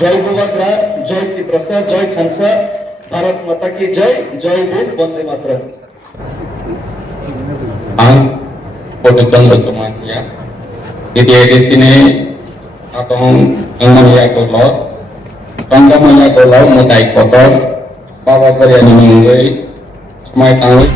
जय भूभद्रा, जय त्रिप्रसा, जय खालसा, भारत माता की जय, जय भीम, वंदे Mataram. Ang production berkemajuan di sini atong Maya Kulo, tangga Maya Kulo mutai kotor, para karyani minggu, semai tangi.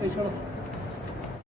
İnşallah.